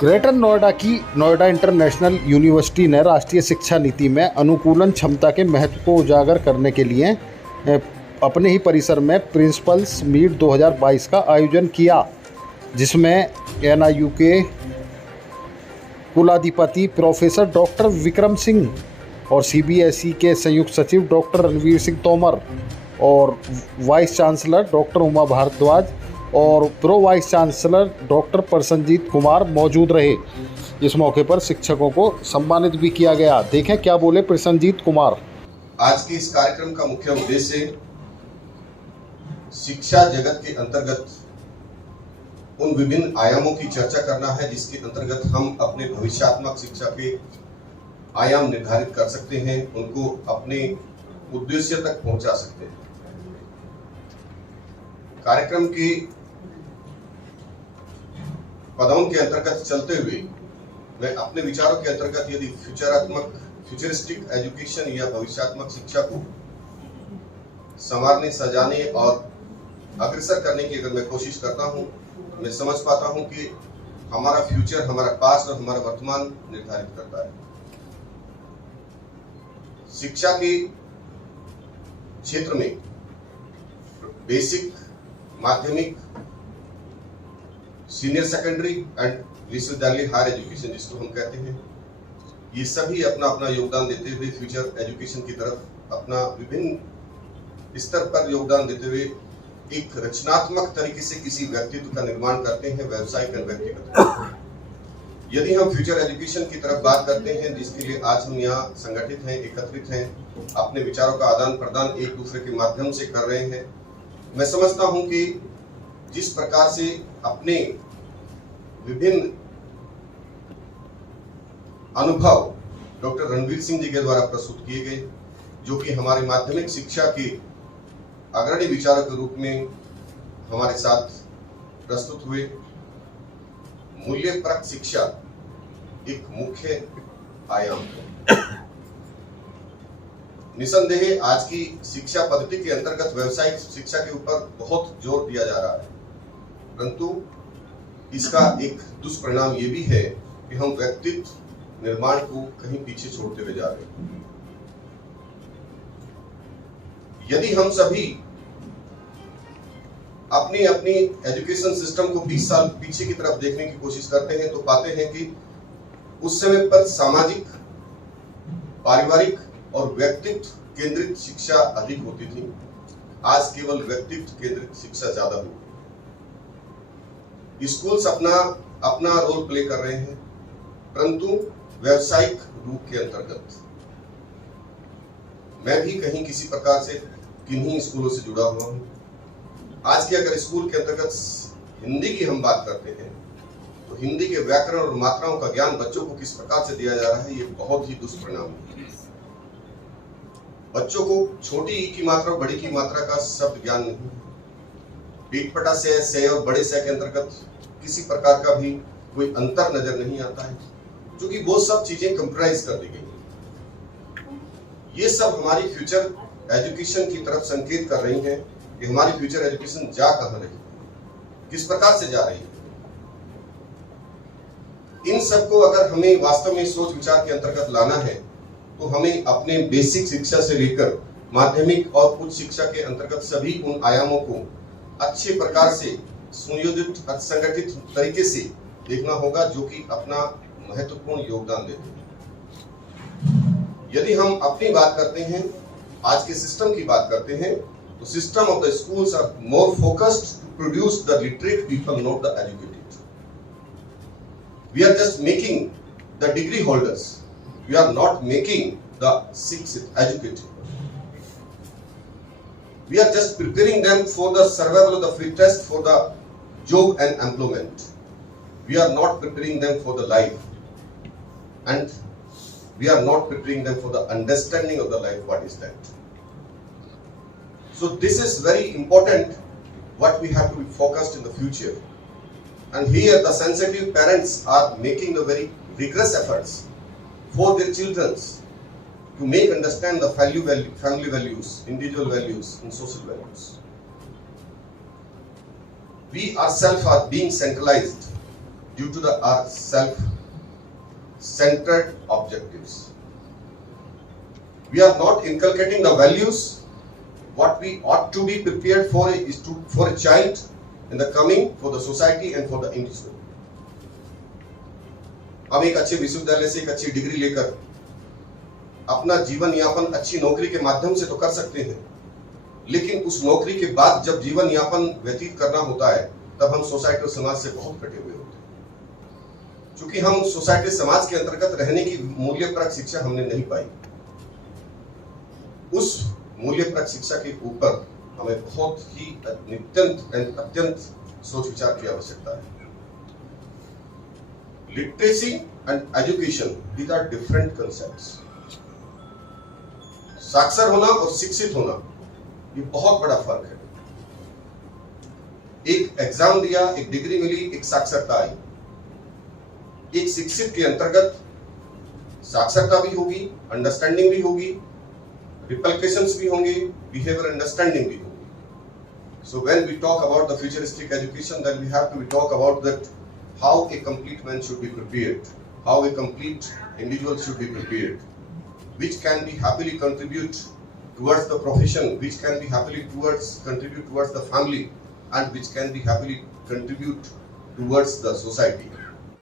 Greater Noida की Noida international university ने राष्ट्रीय शिक्षा नीति में अनुकूलन क्षमता के महत्व को उजागर करने के लिए अपने ही परिसर में प्रिंसिपल्स मीट 2022 का आयोजन किया, जिसमें एनआईयू के कुलाधिपति प्रोफेसर डॉक्टर विक्रम सिंह और सीबीएसई के संयुक्त सचिव डॉक्टर रणवीर सिंह तोमर और vice chancellor doctor Uma Bhardwaj और pro vice chancellor doctor Prasenjit Kumar मौजूद रहे। इस मौके पर शिक्षकों को सम्मानित भी किया गया। देखें क्या बोले प्रसन्नजीत कुमार। आज के इस कार्यक्रम का मुख्य उद्देश्य शिक्षा जगत के अंतर्गत उन विभिन्न आयामों की चर्चा करना है जिसके अंतर्गत हम अपने भविष्यात्मक शिक्षा के आयाम निर्धारित कर सकते हैं, उनको अपने उद्देश्य तक पहुंचा सकते हैं। कार्यक्रम के पदों के अंतर्गत चलते हुए मैं अपने विचारों के अंतर्गत यदि फ्यूचरिस्टिक एजुकेशन या भविष्यात्मक शिक्षा को संवारने, सजाने और अग्रसर करने की अगर मैं कोशिश करता हूं, मैं समझ पाता हूं कि हमारा फ्यूचर, हमारा पास्ट और हमारा वर्तमान निर्धारित करता है। शिक्षा के क्षेत्र में बेसिक, माध्यमिक, सीनियर सेकेंडरी एंड विश्वविद्यालय हायर एजुकेशन जिसको हम कहते हैं, ये सभी अपना अपना योगदान देते हुए फ्यूचर एजुकेशन की तरफ अपना विभिन्न स्तर पर योगदान देते हुए एक रचनात्मक तरीके से किसी व्यक्तित्व का निर्माण करते हैं, व्यावसायिक और व्यक्तिगत। यदि हम फ्यूचर एजुकेशन की तरफ बात करते हैं, जिसके लिए आज हम यहाँ संगठित हैं, एकत्रित हैं, अपने विचारों का आदान प्रदान एक दूसरे के माध्यम से कर रहे हैं, मैं समझता हूं कि जिस प्रकार से अपने विभिन्न अनुभव डॉक्टर रणवीर सिंह जी के द्वारा प्रस्तुत किए गए, जो कि हमारे माध्यमिक शिक्षा के अग्रणी विचारक के रूप में हमारे साथ प्रस्तुत हुए। मूल्यपरक शिक्षा एक मुख्य आयाम है। निसंदेह आज की शिक्षा पद्धति के अंतर्गत व्यावसायिक शिक्षा के ऊपर बहुत जोर दिया जा रहा है, परंतु इसका एक दुष्परिणाम ये भी है कि हम व्यक्तित्व निर्माण को कहीं पीछे छोड़ते हुए जा रहे हैं। यदि हम सभी अपनी अपनी एजुकेशन सिस्टम को 20 साल पीछे की तरफ देखने की कोशिश करते हैं, तो पाते हैं कि उस समय पर सामाजिक, पारिवारिक और व्यक्तित्व केंद्रित शिक्षा अधिक होती थी। आज केवल व्यक्तित्व केंद्रित शिक्षा ज्यादा हुई। स्कूल्स अपना रोल प्ले कर रहे हैं, परंतु व्यावसायिक रूप के अंतर्गत। मैं भी कहीं किसी प्रकार से किन्हीं स्कूलों से जुड़ा हुआ हूं। आज की अगर स्कूल के अंतर्गत हिंदी की हम बात करते हैं, तो हिंदी के व्याकरण और मात्राओं का ज्ञान बच्चों को किस प्रकार से दिया जा रहा है, ये बहुत ही दुष्परिणाम है। बच्चों को छोटी ई की मात्रा, बड़ी की मात्रा का शब्द ज्ञान नहीं। पीटपटा से और बड़े से के अंतर्गत किसी प्रकार का भी कोई अंतर नजर नहीं आता है, क्योंकि वो सब चीजें कंप्यूटराइज कर दी गई। ये सब हमारी फ्यूचर एजुकेशन की तरफ संकेत कर रही हैं कि हमारी फ्यूचर एजुकेशन जा कहां रही, किस प्रकार से जा रही है। इन सबको अगर हमें वास्तव में सोच विचार के अंतर्गत लाना है, तो हमें अपने बेसिक शिक्षा से लेकर माध्यमिक और उच्च शिक्षा के अंतर्गत सभी उन आयामों को अच्छे प्रकार से सुनियोजित, संगठित तरीके से देखना होगा, जो कि अपना महत्वपूर्ण योगदान देते हैं। यदि हम अपनी बात करते हैं, आज के सिस्टम की बात करते हैं, तो system of the schools are more focused to produce the literate people, not the educated. We are just making the degree holders, we are not making the educated. We are just preparing them for the survival of the fittest, for the job and employment. We are not preparing them for the life, and we are not preparing them for the understanding of the life. What is that? So this is very important, what we have to be focused in the future. And here the sensitive parents are making the very rigorous efforts for their children to make understand the family values, individual values and social values. We ourselves are being centralized due to our self-centered objectives. We are not inculcating the values. What we ought to be prepared for is for a child in the coming, for the society and for the individual. हम एक अच्छे विश्वविद्यालय से एक अच्छी degree लेकर अपना जीवन यापन अच्छी नौकरी के माध्यम से तो कर सकते हैं, लेकिन उस नौकरी के बाद जब जीवन यापन व्यतीत करना होता है तब हम सोसाइटी और समाज से बहुत कटे हुए होते हैं, क्योंकि हम सोसाइटी समाज के अंतर्गत रहने की मूल्यपरक शिक्षा हमने नहीं पाई। उस मूल्यपरक शिक्षा के ऊपर हमें बहुत ही अत्यंत सोच विचार की आवश्यकता है। Literacy and education, these are different concepts. साक्षर होना और शिक्षित होना ये बहुत बड़ा फर्क है। एक एग्जाम दिया, एक डिग्री मिली, एक साक्षरता आई। एक शिक्षित के अंतर्गत साक्षरता भी होगी, अंडरस्टैंडिंग भी होगी, रिपल्केशंस भी होंगे, बिहेवियर अंडरस्टैंडिंग भी होगी। So when we talk about the futuristic education, then we have to talk about that how a complete man should be prepared, how a complete individual should be prepared, which can be happily contribute towards the profession, which can be happily contribute towards the family, and which can be happily contribute towards the society.